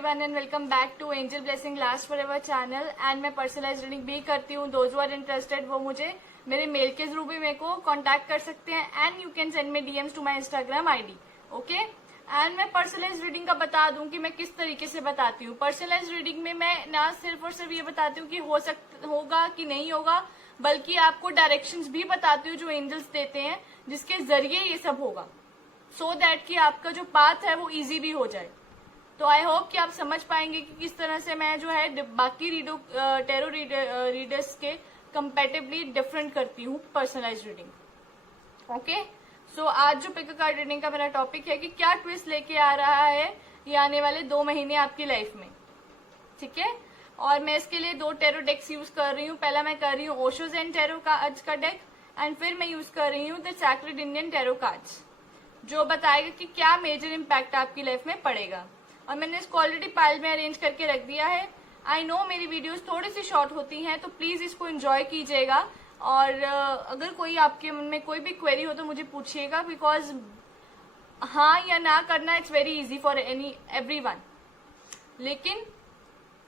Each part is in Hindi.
Everyone and welcome back to angel blessing last forever channel. And मैं पर्सनलाइज रीडिंग भी करती हूँ। दोज हु आर इंटरेस्टेड वो मुझे मेरे मेल के थ्रू भी मेरे को कांटेक्ट कर सकते हैं and you can send me DMs to my Instagram ID. Okay, and मैं पर्सनलाइज रीडिंग का बता दूं कि मैं किस तरीके से बताती हूँ। पर्सनलाइज रीडिंग में मैं ना सिर्फ और सिर्फ ये बताती हूँ कि होगा कि नहीं होगा, बल्कि आपको डायरेक्शंस भी बताती हूँ जो एंजल्स देते हैं, जिसके जरिए ये सब होगा, सो दैट कि आपका जो पाथ है वो इजी भी हो जाए। तो आई होप कि आप समझ पाएंगे कि किस तरह से मैं जो है बाकी टेरो रीडर्स के कंपेटिवली डिफरेंट करती हूँ पर्सनलाइज रीडिंग। ओके, सो आज जो पिक कार्ड रीडिंग का मेरा टॉपिक है कि क्या ट्विस्ट लेके आ रहा है ये आने वाले 2 महीने आपकी लाइफ में। ठीक है, और मैं इसके लिए 2 टेरो डेक्स यूज कर रही हूँ। पहला मैं कर रही हूँ ओशो ज़ेन टेरो का आज का डेक एंड फिर मैं यूज कर रही हूँ the sacred Indian tarot cards, जो बताएगा कि क्या मेजर इम्पैक्ट आपकी लाइफ में पड़ेगा। और मैंने इसको ऑलरेडी पाइल में अरेंज करके रख दिया है। आई नो मेरी वीडियोस थोड़ी सी शॉर्ट होती हैं, तो प्लीज इसको एंजॉय कीजिएगा। और अगर कोई आपके मन में कोई भी क्वेरी हो तो मुझे पूछिएगा, बिकॉज हाँ या ना करना it's very easy for everyone, लेकिन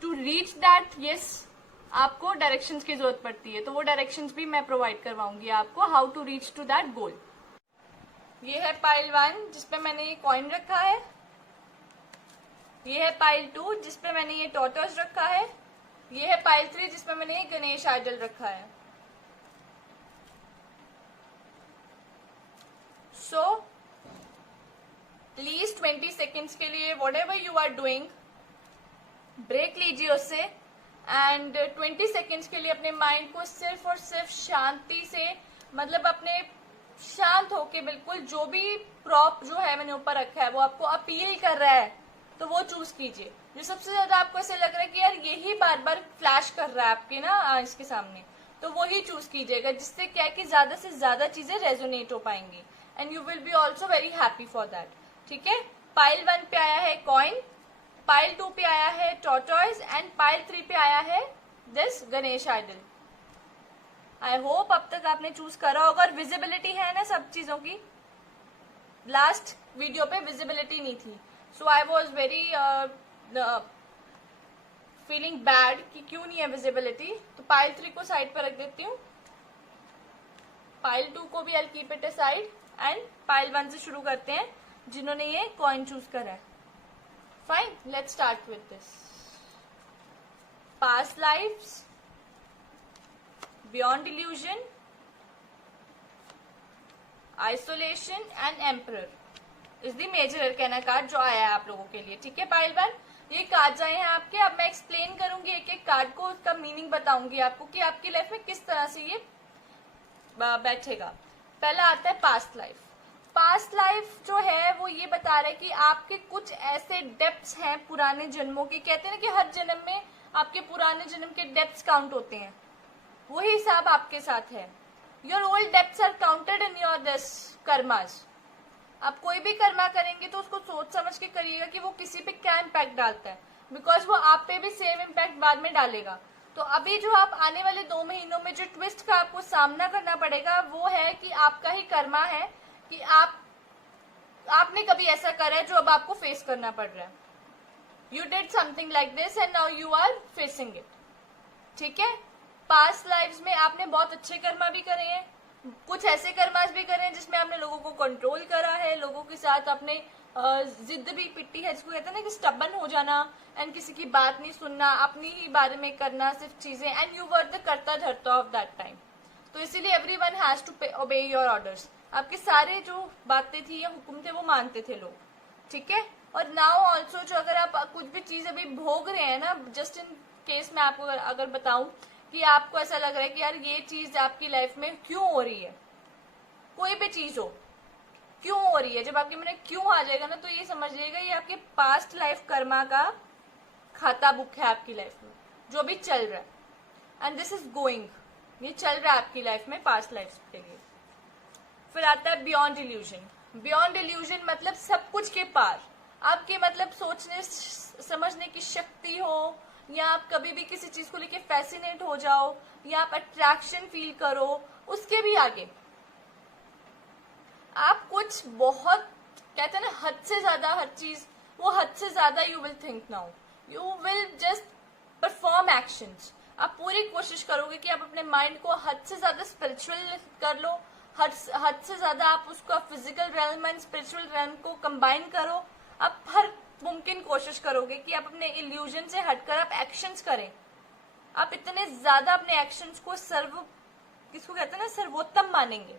टू रीच दैट यस आपको डायरेक्शंस की जरूरत पड़ती है। तो वो डायरेक्शंस भी मैं प्रोवाइड करवाऊंगी आपको, how to reach to that goal. ये है पाइल 1 जिसपे मैंने ये कॉइन रखा है। ये है पाइल 2 जिसपे मैंने ये टॉर्टोइज रखा है। ये है पाइल 3 जिसपे मैंने ये गणेश आइडल रखा है। सो प्लीज 20 सेकेंड्स के लिए whatever you are doing break लीजिए उससे, एंड 20 सेकेंड्स के लिए अपने माइंड को सिर्फ और सिर्फ शांति से, मतलब अपने शांत होके बिल्कुल जो भी प्रॉप जो है मैंने ऊपर रखा है वो आपको अपील कर रहा है तो वो चूज कीजिए। जो सबसे ज्यादा आपको ऐसे लग रहा है कि यार यही बार बार फ्लैश कर रहा है आपके ना इसके सामने, तो वो ही चूज कीजिएगा, जिससे क्या है कि ज्यादा से ज्यादा चीजें रेजोनेट हो पाएंगी and you will be also very happy for that. ठीक है, पाइल 1 पे आया है कॉइन, पाइल 2 पे आया है टॉर्टोइज एंड पाइल 3 पे आया है this Ganesh idol. I hope अब तक आपने चूज करा होगा। और विजिबिलिटी है ना सब चीजों की, लास्ट वीडियो पे विजिबिलिटी नहीं थी, so I was very feeling bad कि क्यों नहीं है विजिबिलिटी। तो पाइल 3 को साइड पर रख देती हूँ, पाइल 2 को भी I keep it side and pile 1 से शुरू करते हैं जिन्होंने ये कॉइन चूज करा है। Fine, let's start with this. Past lives, beyond illusion, isolation and emperor is the major arcana card जो आया है आप लोगों के लिए। ठीक है, पाइल 1 ये कार्ड आए हैं आपके। अब मैं एक्सप्लेन करूंगी एक एक कार्ड को, उसका मीनिंग बताऊंगी आपको कि आपकी लाइफ में किस तरह से ये बैठेगा। पहला आता है पास्ट लाइफ। पास्ट लाइफ जो है वो ये बता रहा है कि आपके कुछ ऐसे डेप्थ्स हैं पुराने जन्मों के। कहते हैं ना कि हर जन्म में आपके पुराने जन्म के डेप्थ्स काउंट होते हैं, वही हिसाब आपके साथ है। Your old debts are counted in your this karmas. आप कोई भी कर्मा करेंगे तो उसको सोच समझ के करिएगा कि वो किसी पे क्या इम्पैक्ट डालता है, बिकॉज वो आप पे भी सेम इम्पैक्ट बाद में डालेगा। तो अभी जो आप आने वाले 2 महीनों में जो ट्विस्ट का आपको सामना करना पड़ेगा वो है कि आपका ही कर्मा है कि आपने कभी ऐसा करा है जो अब आपको फेस करना पड़ रहा है। You did something like this and now you are facing it. ठीक है, पास्ट लाइफ्स में आपने बहुत अच्छे कर्मा भी करे हैं, कुछ ऐसे कर्मास भी करे हैं जिसमें आपने लोगों को कंट्रोल करा है, लोगों के साथ आपने जिद भी पिट्टी है, जिसको कहते हैं ना कि स्टबन हो जाना एंड किसी की बात नहीं सुनना, अपनी ही बारे में करना सिर्फ चीजें, एंड यू वर द कर्ता धर्ता ऑफ दैट टाइम। तो इसीलिए everyone has to obey your orders. आपके सारे जो बातें थी या हुक्म थे वो मानते थे लोग। ठीक है, और नाउ ऑल्सो जो अगर आप कुछ भी चीज अभी भोग रहे हैं ना, जस्ट इन केस मैं आपको अगर बताऊं कि आपको ऐसा लग रहा है कि यार ये चीज आपकी लाइफ में क्यों हो रही है, कोई भी चीज हो क्यों हो रही है, जब आपके मन में क्यों आ जाएगा ना तो ये समझ लीजिएगा ये आपके पास्ट लाइफ कर्मा का खाता बुक है आपकी लाइफ में जो भी चल रहा है, एंड दिस इज गोइंग, ये चल रहा है आपकी लाइफ में पास्ट लाइफ के लिए। फिर आता है बियॉन्ड इल्यूजन। बियॉन्ड इल्यूजन मतलब सब कुछ के पार, आपके मतलब सोचने समझने की शक्ति हो, या आप कभी भी किसी चीज को लेके फैसिनेट हो जाओ, या आप अट्रैक्शन फील करो, उसके भी आगे आप कुछ बहुत कहते हैं ना हद से ज्यादा हर चीज वो हद से ज्यादा you will think now, you will just perform actions. आप पूरी कोशिश करोगे कि आप अपने माइंड को हद से ज्यादा स्पिरिचुअल कर लो, हद से ज्यादा आप उसको physical realm and spiritual realm को कंबाइन करो। आप हर मुमकिन कोशिश करोगे कि आप अपने इल्यूजन से हटकर आप एक्शंस करें। आप इतने ज्यादा अपने एक्शंस को किसको कहते हैं ना, सर्वोत्तम मानेंगे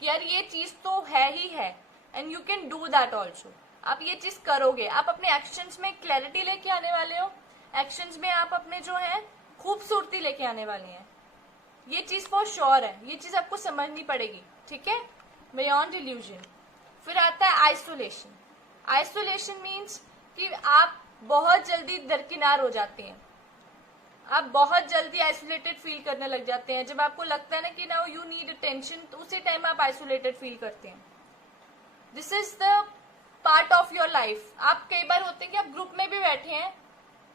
कि यार ये चीज तो है ही है, and you can do that also. आप ये चीज करोगे, आप अपने एक्शंस में क्लैरिटी लेके आने वाले हो, एक्शंस में आप अपने जो है खूबसूरती लेके आने वाले हैं। ये चीज फॉर श्योर है, ये चीज आपको समझनी पड़ेगी, ठीक है। Beyond illusion. फिर आता है आइसोलेशन। आइसोलेशन मीन्स कि आप बहुत जल्दी दरकिनार हो जाते हैं, आप बहुत जल्दी आइसोलेटेड फील करने लग जाते हैं। जब आपको लगता है ना कि नाउ यू नीड अटेंशन, तो उसी टाइम आप आइसोलेटेड फील करते हैं। This is the part of your life. आप कई बार होते हैं कि आप ग्रुप में भी बैठे हैं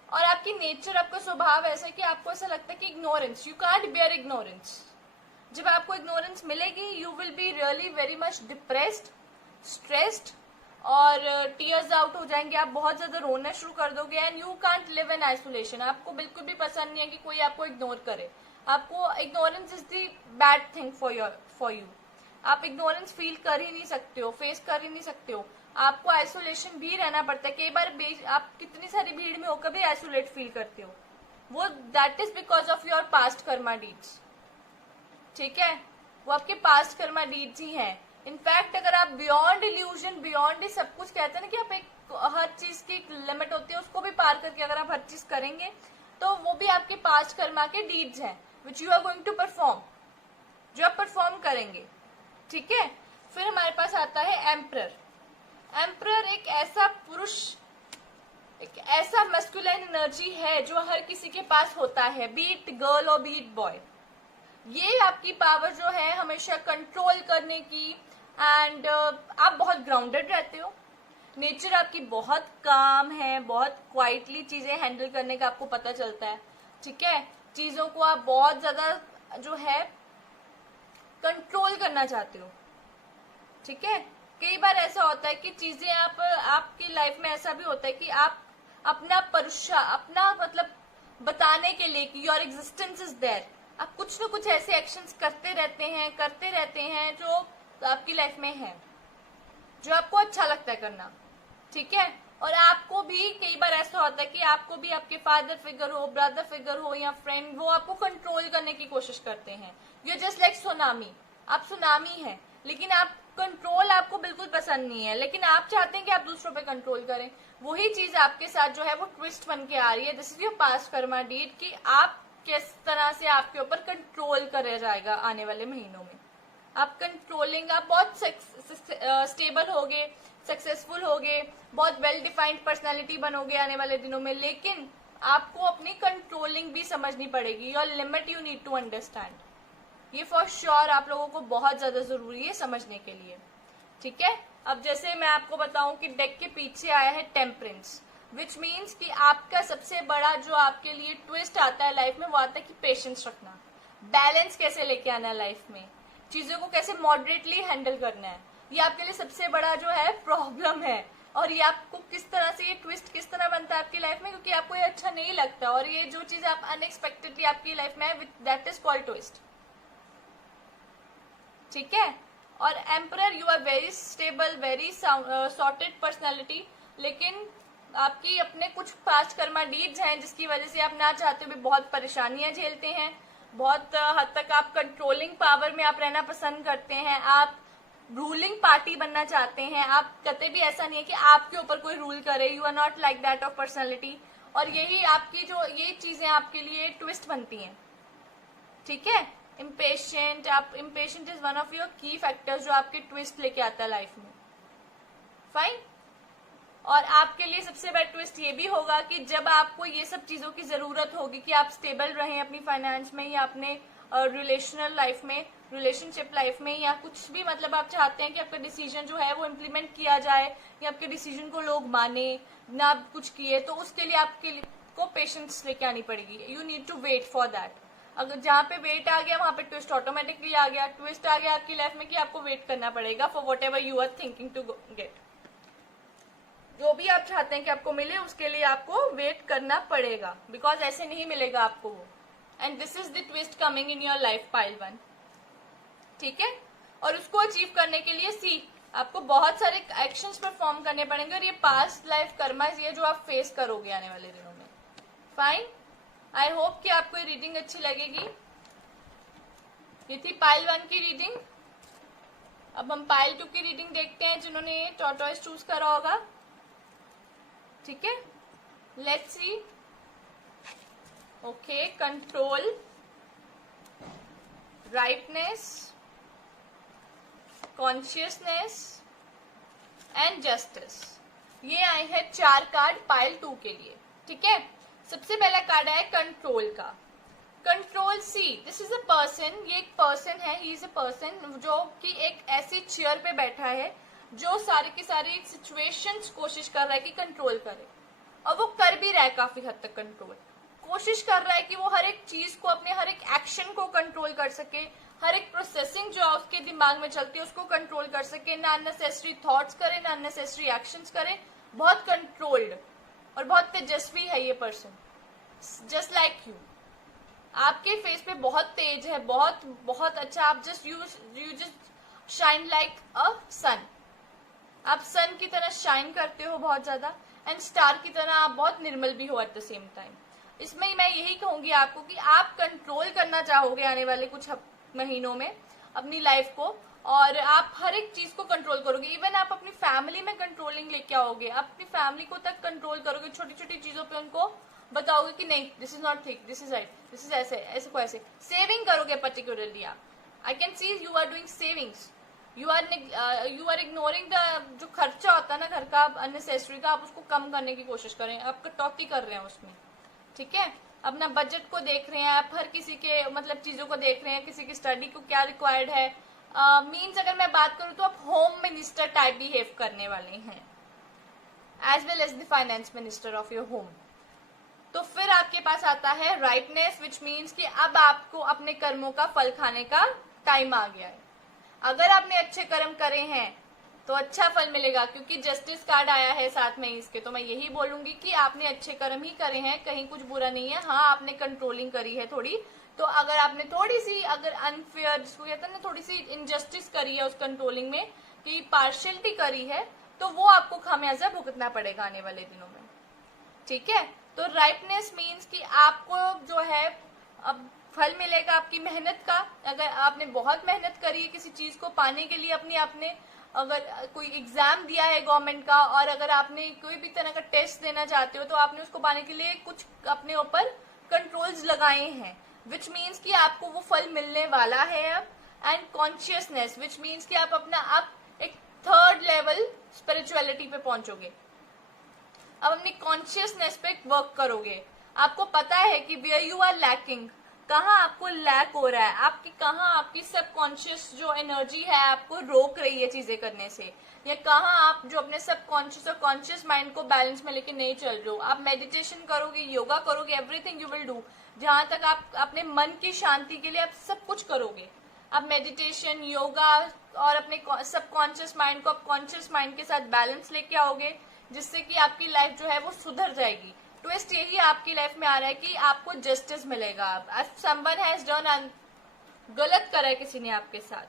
और आपकी नेचर, आपका स्वभाव ऐसा है कि आपको ऐसा लगता है कि ignorance, you can't beer ignorance. जब आपको इग्नोरेंस मिलेगी, you will be really very much depressed, stressed, और टीयर्स आउट हो जाएंगे, आप बहुत ज्यादा रोना शुरू कर दोगे, and you can't live in isolation. आपको बिल्कुल भी पसंद नहीं है कि कोई आपको इग्नोर करे। आपको ignorance is the bad thing for you. आप इग्नोरेंस फील कर ही नहीं सकते हो, फेस कर ही नहीं सकते हो। आपको आइसोलेशन भी रहना पड़ता है। कई बार आप कितनी सारी भीड़ में होकर भी आइसोलेट फील करते हो, वो that is because of your past Karma deeds, ठीक है। वो आपके पास्ट कर्मा डीड्स ही हैं। इनफैक्ट अगर आप बियॉन्ड इल्यूजन, बियॉन्ड ही सब कुछ कहते हैं ना कि आप एक हर चीज की एक लिमिट होती है, उसको भी पार करके अगर आप हर चीज करेंगे तो वो भी आपके पास्ट कर्मा के डीड्स हैं, which you are going to perform, जो आप परफॉर्म करेंगे, ठीक है। फिर हमारे पास आता है एम्परर। एम्परर एक ऐसा पुरुष, एक ऐसा मस्कुलाइन एनर्जी है जो हर किसी के पास होता है, बी इट गर्ल और बी इट बॉय। ये आपकी पावर जो है हमेशा कंट्रोल करने की, एंड आप बहुत ग्राउंडेड रहते हो। नेचर आपकी बहुत काम है, बहुत क्वाइटली चीजें हैंडल करने का आपको पता चलता है, ठीक है। चीजों को आप बहुत ज्यादा जो है कंट्रोल करना चाहते हो, ठीक है। कई बार ऐसा होता है कि चीजें आपकी लाइफ में ऐसा भी होता है कि आप अपना मतलब बताने के लिए कि योर एग्जिस्टेंस इज देयर, आप कुछ न कुछ ऐसे एक्शंस करते रहते हैं जो आपकी लाइफ में है, जो आपको अच्छा लगता है करना, ठीक है। और आपको भी कई बार ऐसा होता है कि आपको भी आपके फादर फिगर हो, ब्रदर फिगर हो या फ्रेंड, वो आपको कंट्रोल करने की कोशिश करते हैं। यू जस्ट लाइक सुनामी, आप सुनामी हैं, लेकिन आप कंट्रोल आपको बिल्कुल पसंद नहीं है, लेकिन आप चाहते हैं कि आप दूसरों पे कंट्रोल करें। वही चीज आपके साथ जो है वो ट्विस्ट बन के आ रही है। This is your past karma deed, कि आप किस तरह से आपके ऊपर कंट्रोल करा जाएगा आने वाले महीनों में। आप कंट्रोलिंग, आप बहुत स्टेबल होगे, सक्सेसफुल होगे, बहुत वेल डिफाइंड पर्सनैलिटी बनोगे आने वाले दिनों में, लेकिन आपको अपनी कंट्रोलिंग भी समझनी पड़ेगी। Your limit you need to understand. ये फॉर श्योर आप लोगों को बहुत ज्यादा जरूरी है समझने के लिए, ठीक है। अब जैसे मैं आपको बताऊं कि डेक के पीछे आया है टेम्परेंस, विच मीन्स कि आपका सबसे बड़ा जो आपके लिए ट्विस्ट आता है लाइफ में, वो आता है कि पेशेंस रखना, बैलेंस कैसे लेके आना है लाइफ में, चीजों को कैसे मॉडरेटली हैंडल करना है। ये आपके लिए सबसे बड़ा जो है प्रॉब्लम है, और ये आपको किस तरह से, ये ट्विस्ट किस तरह बनता है आपकी लाइफ में, क्योंकि आपको ये अच्छा नहीं लगता, और ये जो चीज आप अनएक्सपेक्टेडली आपकी लाइफ में है, दैट इज कॉल्ड ट्विस्ट, ठीक है। और emperor, you are very stable, very sorted personality, लेकिन आपकी अपने कुछ पास्ट कर्मा डीड्स हैं जिसकी वजह से आप ना चाहते हुए बहुत परेशानियां झेलते हैं। बहुत हद तक आप कंट्रोलिंग पावर में आप रहना पसंद करते हैं, आप रूलिंग पार्टी बनना चाहते हैं। आप कभी भी ऐसा नहीं है कि आपके ऊपर कोई रूल करे, you are not like that of personality, और यही आपकी जो ये चीजें आपके लिए ट्विस्ट बनती हैं, ठीक है। इम्पेशेंट, आप impatient is one of your की फैक्टर्स जो आपके ट्विस्ट लेके आता है लाइफ में, फाइन। और आपके लिए सबसे बड़ा ट्विस्ट ये भी होगा कि जब आपको ये सब चीजों की जरूरत होगी कि आप स्टेबल रहें अपनी फाइनेंस में या अपने रिलेशनल लाइफ में, रिलेशनशिप लाइफ में, या कुछ भी, मतलब आप चाहते हैं कि आपका डिसीजन जो है वो इम्प्लीमेंट किया जाए, या आपके डिसीजन को लोग माने ना कुछ किए, तो उसके लिए आपको पेशेंस लेके आनी पड़ेगी। You need to wait for that. अगर जहाँ पे वेट आ गया वहां पे ट्विस्ट ऑटोमेटिकली आ गया, ट्विस्ट आ गया आपकी लाइफ में कि आपको वेट करना पड़ेगा for whatever you are thinking to get. जो भी आप चाहते हैं कि आपको मिले उसके लिए आपको वेट करना पड़ेगा, बिकॉज ऐसे नहीं मिलेगा आपको वो। And this is the twist coming in your life pile 1, ठीक है। और उसको अचीव करने के लिए सी आपको बहुत सारे एक्शंस परफॉर्म करने पड़ेंगे, और ये पास्ट लाइफ कर्मा ये जो आप फेस करोगे आने वाले दिनों में। फाइन, आई होप कि आपको ये रीडिंग अच्छी लगेगी। ये थी पाइल 1 की रीडिंग। अब हम पाइल 2 की रीडिंग देखते हैं, जिन्होंने टॉर्टोइस चूज करा होगा, ठीक है। Let's see. Okay, control, rightness, consciousness and justice, ये आए हैं 4 कार्ड पाइल 2 के लिए, ठीक है। सबसे पहला कार्ड है कंट्रोल का। Control, see this is a person, ये एक पर्सन है, ही इज अ पर्सन जो कि एक ऐसी चेयर पे बैठा है जो सारी की सारी सिचुएशंस कोशिश कर रहा है कि कंट्रोल करे, और वो कर भी रहा है काफी हद तक कंट्रोल। कोशिश कर रहा है कि वो हर एक चीज को, अपने हर एक एक्शन को कंट्रोल कर सके, हर एक प्रोसेसिंग जो उसके दिमाग में चलती है उसको कंट्रोल कर सके, ना अननेसेसरी थॉट्स करे, ना अननेसेसरी एक्शंस करे। बहुत कंट्रोल्ड और बहुत तेजस्वी है ये पर्सन, जस्ट लाइक यू। आपके फेस पे बहुत तेज है, बहुत बहुत अच्छा। आप you just shine like a sun, आप सन की तरह शाइन करते हो बहुत ज्यादा, एंड स्टार की तरह आप बहुत निर्मल भी हो एट द सेम टाइम। इसमें मैं यही कहूंगी आपको कि आप कंट्रोल करना चाहोगे आने वाले कुछ महीनों में अपनी लाइफ को, और आप हर एक चीज को कंट्रोल करोगे। इवन आप अपनी फैमिली में कंट्रोलिंग लेके आओगे, अपनी फैमिली को तक कंट्रोल करोगे, छोटी छोटी चीजों पे उनको बताओगे कि नहीं this is not think, this is right, this is ऐसे ऐसे को ऐसे। सेविंग करोगे पर्टिकुलरली आप, I can see you are doing savings, you are ignoring the जो खर्चा होता है ना घर का अननेसेसरी का, आप उसको कम करने की कोशिश करें, आप कटौती कर रहे हैं उसमें, ठीक है। अपना बजट को देख रहे हैं आप, हर किसी के मतलब चीजों को देख रहे हैं, किसी की स्टडी को क्या रिक्वायर्ड है। मीन्स अगर मैं बात करूं तो आप होम मिनिस्टर टाइप बिहेव करने वाले हैं, as well as the finance minister of your home. तो फिर आपके पास आता है राइटनेस, विच मीन्स कि अब आपको अपने कर्मों का फल खाने का टाइम आ गया है। अगर आपने अच्छे कर्म करे हैं तो अच्छा फल मिलेगा, क्योंकि जस्टिस कार्ड आया है साथ में इसके। तो मैं यही बोलूंगी कि आपने अच्छे कर्म ही करे हैं, कहीं कुछ बुरा नहीं है। हाँ, आपने कंट्रोलिंग करी है थोड़ी, तो अगर आपने थोड़ी सी अगर अनफेयर जिसको कहते हैं ना, थोड़ी सी इनजस्टिस करी है उस कंट्रोलिंग में, कि पार्शियलिटी करी है, तो वो आपको खामियाजा भुगतना पड़ेगा आने वाले दिनों में, ठीक है। तो राइटनेस मीन्स कि आपको जो है अब फल मिलेगा आपकी मेहनत का। अगर आपने बहुत मेहनत करी है किसी चीज को पाने के लिए, अपनी आपने अगर कोई एग्जाम दिया है गवर्नमेंट का, और अगर आपने कोई भी तरह का टेस्ट देना चाहते हो, तो आपने उसको पाने के लिए कुछ अपने ऊपर कंट्रोल्स लगाए हैं, विच मीन्स कि आपको वो फल मिलने वाला है अब। एंड कॉन्शियसनेस, विच मीन्स कि आप अपना आप एक 3rd लेवल स्पिरिचुअलिटी पे पहुंचोगे। अब अपनी कॉन्शियसनेस पे वर्क करोगे। आपको पता है कि वेयर यू आर लैकिंग, कहाँ आपको लैक हो रहा है, आपकी कहाँ आपकी सबकॉन्शियस जो एनर्जी है आपको रोक रही है चीजें करने से, या कहाँ आप जो अपने सबकॉन्शियस और कॉन्शियस माइंड को बैलेंस में लेके नहीं चल रहे हो। आप मेडिटेशन करोगे, योगा करोगे, एवरीथिंग यू विल डू। जहां तक आप अपने मन की शांति के लिए आप सब कुछ करोगे, आप मेडिटेशन, योगा और अपने सबकॉन्शियस माइंड को आप कॉन्शियस माइंड के साथ बैलेंस लेके आओगे, जिससे कि आपकी लाइफ जो है वो सुधर जाएगी। ट्विस्ट यही आपकी लाइफ में आ रहा है कि आपको जस्टिस मिलेगा। अब समवन हैज डन, गलत करा है किसी ने आपके साथ,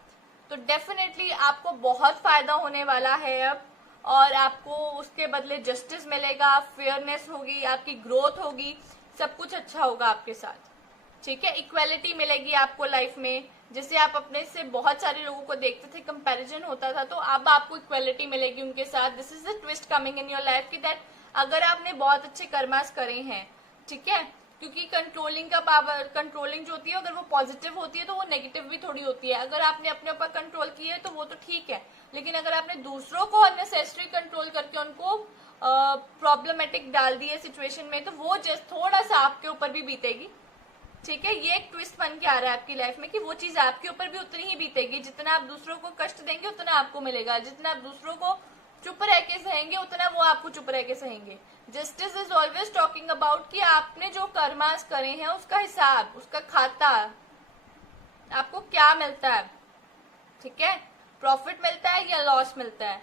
तो डेफिनेटली आपको बहुत फायदा होने वाला है अब, और आपको उसके बदले जस्टिस मिलेगा, फेयरनेस होगी, आपकी ग्रोथ होगी, सब कुछ अच्छा होगा आपके साथ, ठीक है। इक्वालिटी मिलेगी आपको लाइफ में, जैसे आप अपने से बहुत सारे लोगों को देखते थे, कंपैरिजन होता था, तो अब आपको इक्वालिटी मिलेगी उनके साथ। This is the twist coming in your life कि दैट अगर आपने बहुत अच्छे कर्मास करे हैं, ठीक है, क्योंकि कंट्रोलिंग का पावर, कंट्रोलिंग जो होती है अगर वो पॉजिटिव होती है तो वो नेगेटिव भी थोड़ी होती है। अगर आपने अपने ऊपर कंट्रोल किया है तो वो तो ठीक है, लेकिन अगर आपने दूसरों को अननेसेसरी कंट्रोल करके उनको प्रॉब्लमेटिक डाल दिया सिचुएशन में, तो वो जस्ट थोड़ा सा आपके ऊपर भी बीतेगी, ठीक है। ये एक ट्विस्ट बन के आ रहा है आपकी लाइफ में कि वो चीज आपके ऊपर भी उतनी ही बीतेगी। जितना आप दूसरों को कष्ट देंगे उतना आपको मिलेगा, जितना आप दूसरों को चुप रह के सहेंगे उतना वो आपको चुप रह के सहेंगे। Justice is always talking about कि आपने जो कर्मास करे हैं उसका हिसाब, उसका खाता, आपको क्या मिलता है, ठीक है, प्रॉफिट मिलता है या लॉस मिलता है।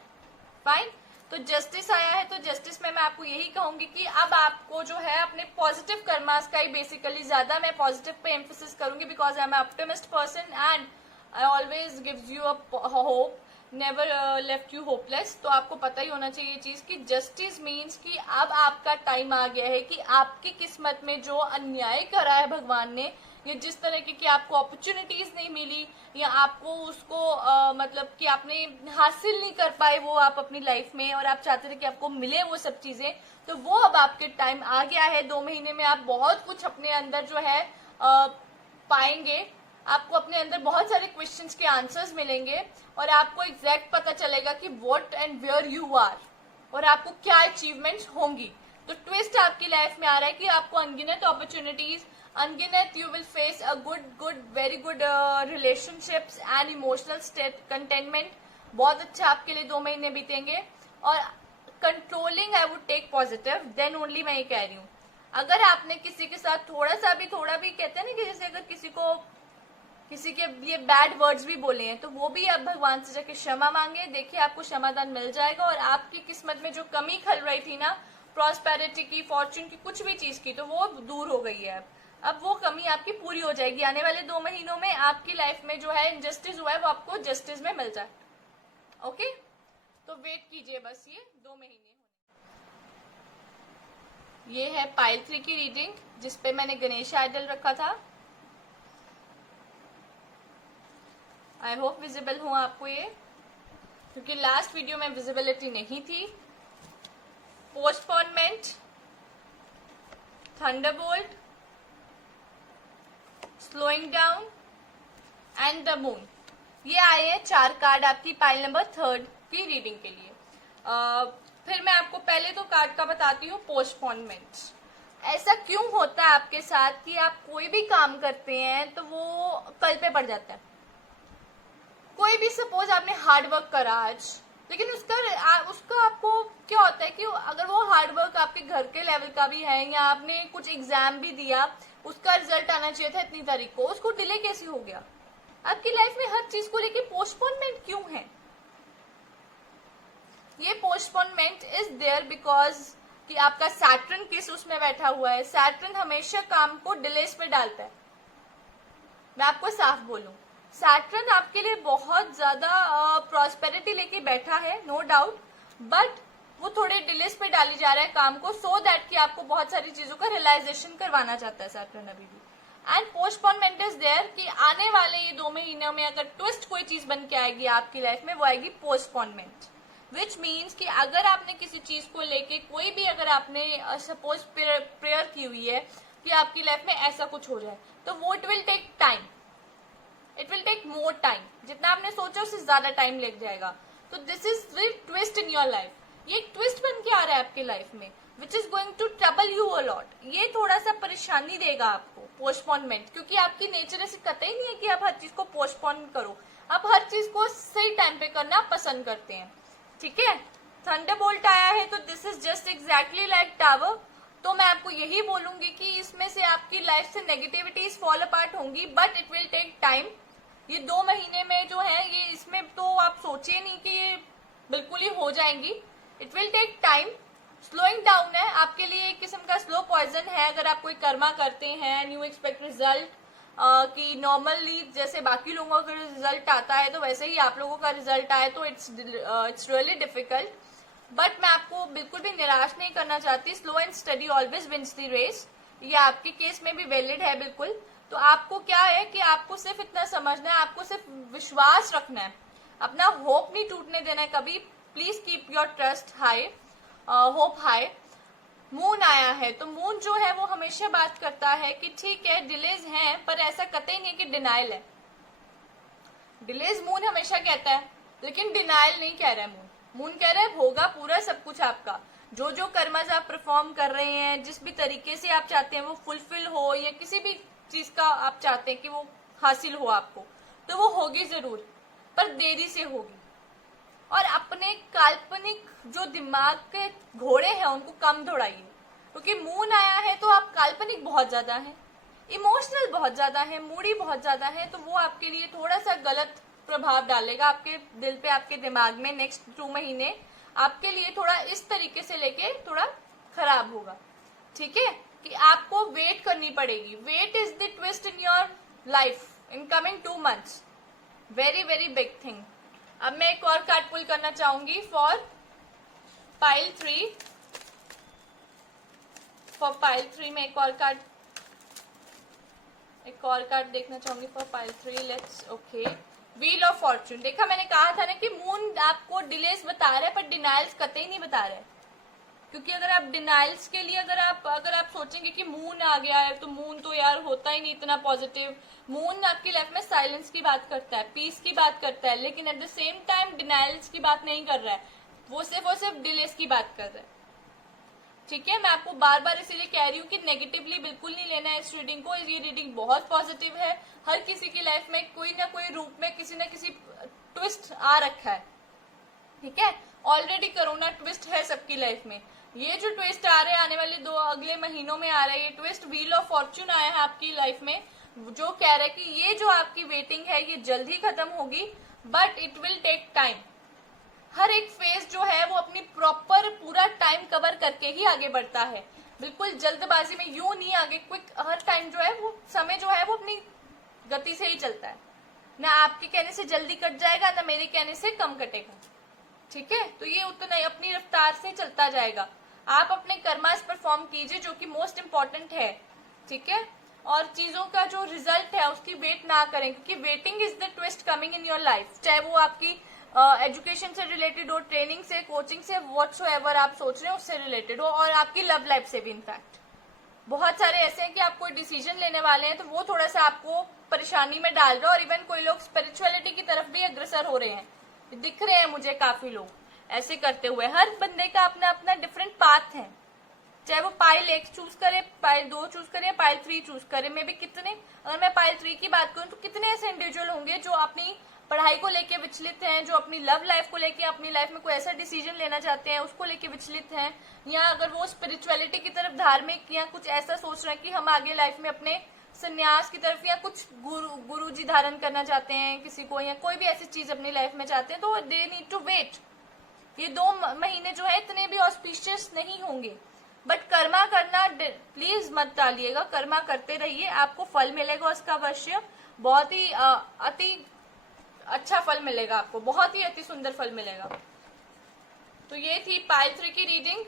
फाइन, तो जस्टिस आया है, तो जस्टिस में मैं आपको यही कहूंगी कि अब आपको जो है अपने पॉजिटिव कर्मास का ही बेसिकली ज्यादा मैं पॉजिटिव पे एम्फोसिस करूंगी, because I am optimist person and I always gives you a hope, never left you hopeless. तो आपको पता ही होना चाहिए ये चीज कि जस्टिस मीन्स कि अब आपका टाइम आ गया है कि आपकी किस्मत में जो अन्याय करा है भगवान ने, या जिस तरह की आपको अपॉर्चुनिटीज नहीं मिली, या आपको उसको मतलब कि आपने हासिल नहीं कर पाए वो आप अपनी लाइफ में, और आप चाहते थे कि आपको मिले वो सब चीजें, तो वो अब आपके टाइम आ गया है। 2 महीने में आप बहुत कुछ अपने अंदर जो है पाएंगे, आपको अपने अंदर बहुत सारे क्वेश्चंस के आंसर्स मिलेंगे, और आपको एग्जैक्ट पता चलेगा कि what and where you are, और आपको क्या अचीवमेंट्स होंगी। तो ट्विस्ट आपकी लाइफ में आ रहा है कि आपको अनगिनत अपॉर्चुनिटीज, अनगिनत you will face a very good relationships and emotional state containment. बहुत अच्छा आपके लिए 2 महीने बीतेंगे, और controlling I would take positive, then only मैं ये कह रही हूँ। अगर आपने किसी के साथ थोड़ा भी कहते हैं ना कि जैसे अगर किसी के लिए बैड वर्ड्स भी बोले हैं, तो वो भी अब भगवान से जाके क्षमा मांगे, देखिए आपको क्षमादान मिल जाएगा, और आपकी किस्मत में जो कमी खल रही थी ना, प्रॉस्पेरिटी की, फॉर्चून की, कुछ भी चीज की, तो वो दूर हो गई है। अब वो कमी आपकी पूरी हो जाएगी। आने वाले 2 महीनों में आपकी लाइफ में जो है इनजस्टिस हुआ है वो आपको जस्टिस में मिल जाए। ओके, तो वेट कीजिए बस ये 2 महीने। ये है पाइल 3 की रीडिंग, जिसपे मैंने गणेश आइडल रखा था। आई होप विजिबल हुआ आपको ये, क्योंकि लास्ट वीडियो में विजिबिलिटी नहीं थी। Postponement, Thunderbolt, slowing down and the moon, ये आए हैं 4 कार्ड आपकी पाइल नंबर 3 की रीडिंग के लिए। फिर मैं आपको पहले तो कार्ड का बताती हूँ पोस्टपोनमेंट। ऐसा क्यों होता है आपके साथ कि आप कोई भी काम करते हैं तो वो कल पे पड़ जाता है। कोई भी सपोज आपने हार्ड वर्क करा आज, लेकिन उसका आपको क्या होता है कि अगर वो हार्ड वर्क आपके घर के लेवल का भी है, या आपने कुछ एग्जाम भी दिया, उसका रिजल्ट आना चाहिए था इतनी तारीख को, उसको डिले कैसे हो गया। आपकी लाइफ में हर चीज को लेके पोस्टपोनमेंट क्यों है। ये पोस्टपोनमेंट इज देयर बिकॉज कि आपका सैटर्न किस उसमें बैठा हुआ है। सैटर्न हमेशा काम को डिलेस पे डालता है। मैं आपको साफ बोलूं, सैटर्न आपके लिए बहुत ज्यादा प्रॉस्पेरिटी लेके बैठा है, नो डाउट, बट वो थोड़े डिलेस पे डाली जा रहा है काम को, सो दैट कि आपको बहुत सारी चीजों का रियलाइजेशन करवाना चाहता है सैटर्न अभी भी। एंड पोस्टपोनमेंट इज देयर कि आने वाले ये 2 महीनों में अगर ट्विस्ट कोई चीज बन के आएगी आपकी लाइफ में, वो आएगी पोस्टपोनमेंट, विच मीन्स कि अगर आपने किसी चीज को लेके कोई भी, अगर आपने सपोज प्रेयर की हुई है कि आपकी लाइफ में ऐसा कुछ हो जाए, तो वो it will take time, it will take more time. जितना आपने सोचा उससे ज्यादा टाइम लग जाएगा। तो this is the twist in your life. ये एक ट्विस्ट बन के आ रहा है आपके लाइफ में, which is going to trouble you a lot. ये थोड़ा सा परेशानी देगा आपको पोस्टपोनमेंट, क्योंकि आपकी नेचर ऐसे कतई नहीं है कि आप हर चीज को पोस्टपोन करो। आप हर चीज को सही टाइम पे करना पसंद करते हैं, ठीक है। थंडरबोल्ट आया है, तो this is just exactly like tower. तो मैं आपको यही बोलूंगी कि इसमें से आपकी लाइफ से नेगेटिविटीज फॉल अपार्ट होंगी, but it will take time. ये 2 महीने में जो है, ये इसमें तो आप सोचिए नहीं कि ये बिल्कुल ही हो जाएंगी। It will take time. Slowing down है आपके लिए, एक किस्म का स्लो पॉइजन है। अगर आप कोई कर्मा करते हैं, न्यू एक्सपेक्ट रिजल्ट, कि नॉर्मली जैसे बाकी लोगों का रिजल्ट आता है तो वैसे ही आप लोगों का रिजल्ट आए, तो इट्स रियली डिफिकल्ट। बट मैं आपको बिल्कुल भी निराश नहीं करना चाहती। Slow and steady always wins the race, ये आपके केस में भी वैलिड है बिल्कुल। तो आपको क्या है कि आपको सिर्फ इतना समझना है, आपको सिर्फ विश्वास रखना है, अपना होप नहीं टूटने देना है कभी। Please keep your trust high, hope high. Moon आया है, तो मून जो है वो हमेशा बात करता है कि ठीक है डिलेज हैं, पर ऐसा कतई नहीं कि डिनाइल है। डिलेज मून हमेशा कहता है, लेकिन डिनाइल नहीं कह रहा है मून। मून कह रहा है होगा पूरा सब कुछ आपका, जो जो कर्मस आप परफॉर्म कर रहे हैं, जिस भी तरीके से आप चाहते हैं वो फुलफिल हो, या किसी भी चीज का आप चाहते हैं कि वो हासिल हो आपको, तो वो होगी जरूर, पर देरी से होगी। और अपने काल्पनिक जो दिमाग के घोड़े हैं उनको कम दौड़ाइए, क्योंकि मून आया है तो आप काल्पनिक बहुत ज्यादा हैं, इमोशनल बहुत ज्यादा है, मूडी बहुत ज्यादा है, तो वो आपके लिए थोड़ा सा गलत प्रभाव डालेगा आपके दिल पे, आपके दिमाग में नेक्स्ट 2 महीने। आपके लिए थोड़ा इस तरीके से लेके थोड़ा खराब होगा, ठीक है, कि आपको वेट करनी पड़ेगी। Wait is the twist in your life in coming 2 months, very very big thing. अब मैं एक और कार्ड पुल करना चाहूंगी फॉर पाइल 3। फॉर पाइल 3 में एक और कार्ड देखना चाहूंगी for pile 3। Let's okay, wheel of Fortune. देखा, मैंने कहा था ना कि मून आपको डिलेस बता रहा है पर डिनाइल्स कतई नहीं बता रहा है, क्योंकि अगर आप डिनाइल्स के लिए अगर आप सोचेंगे कि मून आ गया है तो मून तो यार होता ही नहीं इतना पॉजिटिव। मून आपकी लाइफ में साइलेंस की बात करता है, पीस की बात करता है, लेकिन at the same time denials की बात नहीं कर रहा है, वो सिर्फ डिलेस की बात कर रहा है, ठीक है। मैं आपको बार बार इसीलिए कह रही हूँ कि नेगेटिवली बिल्कुल नहीं लेना है इस रीडिंग को। ये रीडिंग बहुत पॉजिटिव है। हर किसी की लाइफ में कोई ना कोई रूप में किसी ना किसी ट्विस्ट आ रखा है, ठीक है। ऑलरेडी कोरोना ट्विस्ट है सबकी लाइफ में। ये जो ट्विस्ट आ रहे हैं आने वाले अगले महीनों में आ रहा है, ये ट्विस्ट व्हील ऑफ फॉर्च्यून आया है आपकी लाइफ में, जो कह रहा है कि ये जो आपकी वेटिंग है ये जल्द ही खत्म होगी, but it will take time. हर एक फेज जो है वो अपनी प्रॉपर पूरा टाइम कवर करके ही आगे बढ़ता है, बिल्कुल जल्दबाजी में यूं नहीं आगे क्विक। हर टाइम जो है वो समय जो है वो अपनी गति से ही चलता है, ना आपके कहने से जल्दी कट जाएगा ना मेरे कहने से कम कटेगा, ठीक है। तो ये उतना ही अपनी रफ्तार से चलता जाएगा। आप अपने कर्मास परफॉर्म कीजिए जो कि मोस्ट इम्पॉर्टेंट है, ठीक है। और चीजों का जो रिजल्ट है उसकी वेट ना करें, क्योंकि waiting is the twist coming in your life, चाहे वो आपकी एजुकेशन से रिलेटेड हो, ट्रेनिंग से, कोचिंग से, व्हाटसोएवर आप सोच रहे हो उससे रिलेटेड हो, और आपकी लव लाइफ से भी। इनफैक्ट बहुत सारे ऐसे हैं कि आप कोई डिसीजन लेने वाले हैं तो वो थोड़ा सा आपको परेशानी में डाल रहा है, और इवन कोई लोग स्पिरिचुअलिटी की तरफ भी अग्रसर हो रहे हैं, दिख रहे हैं मुझे काफी लोग ऐसे करते हुए। हर बंदे का अपना अपना डिफरेंट पाथ है, चाहे वो पाइल 1 चूज करे, पाइल 2 चूज करे, पाइल 3 चूज करे। मे भी कितने, अगर मैं पाइल 3 की बात करूं तो कितने ऐसे इंडिविजुअल होंगे जो अपनी पढ़ाई को लेके विचलित हैं, जो अपनी लव लाइफ को लेके, अपनी लाइफ में कोई ऐसा डिसीजन लेना चाहते हैं उसको लेके विचलित हैं, या अगर वो स्पिरिचुअलिटी की तरफ, धार्मिक या कुछ ऐसा सोच रहे हैं कि हम आगे लाइफ में अपने संन्यास की तरफ या कुछ गुरु जी धारण करना चाहते हैं किसी को, या कोई भी ऐसी चीज अपनी लाइफ में चाहते हैं, तो दे नीड टू वेट। ये 2 महीने जो है इतने भी ऑस्पिशियस नहीं होंगे, बट कर्मा करना प्लीज मत टालिएगा, कर्मा करते रहिए, आपको फल मिलेगा उसका अवश्य। बहुत ही अति अच्छा फल मिलेगा आपको, बहुत ही अति सुंदर फल मिलेगा। तो ये थी पाइल 3 की रीडिंग।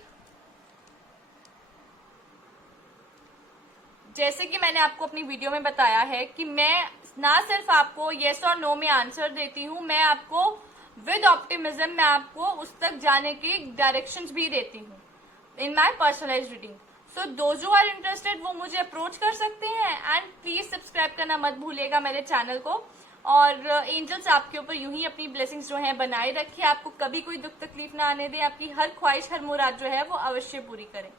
जैसे कि मैंने आपको अपनी वीडियो में बताया है कि मैं ना सिर्फ आपको येस और नो में आंसर देती हूँ, मैं आपको विद ऑप्टिमिज्म मैं आपको उस तक जाने की डायरेक्शंस भी देती हूँ in my personalised reading. So those who are interested वो मुझे अप्रोच कर सकते हैं, एंड प्लीज सब्सक्राइब करना मत भूलिएगा मेरे चैनल को। और एंजल्स आपके ऊपर यूं ही अपनी ब्लेसिंग्स जो है बनाए रखिए, आपको कभी कोई दुख तकलीफ ना आने दे, आपकी हर ख्वाहिश, हर मुराद जो है वो अवश्य पूरी करें।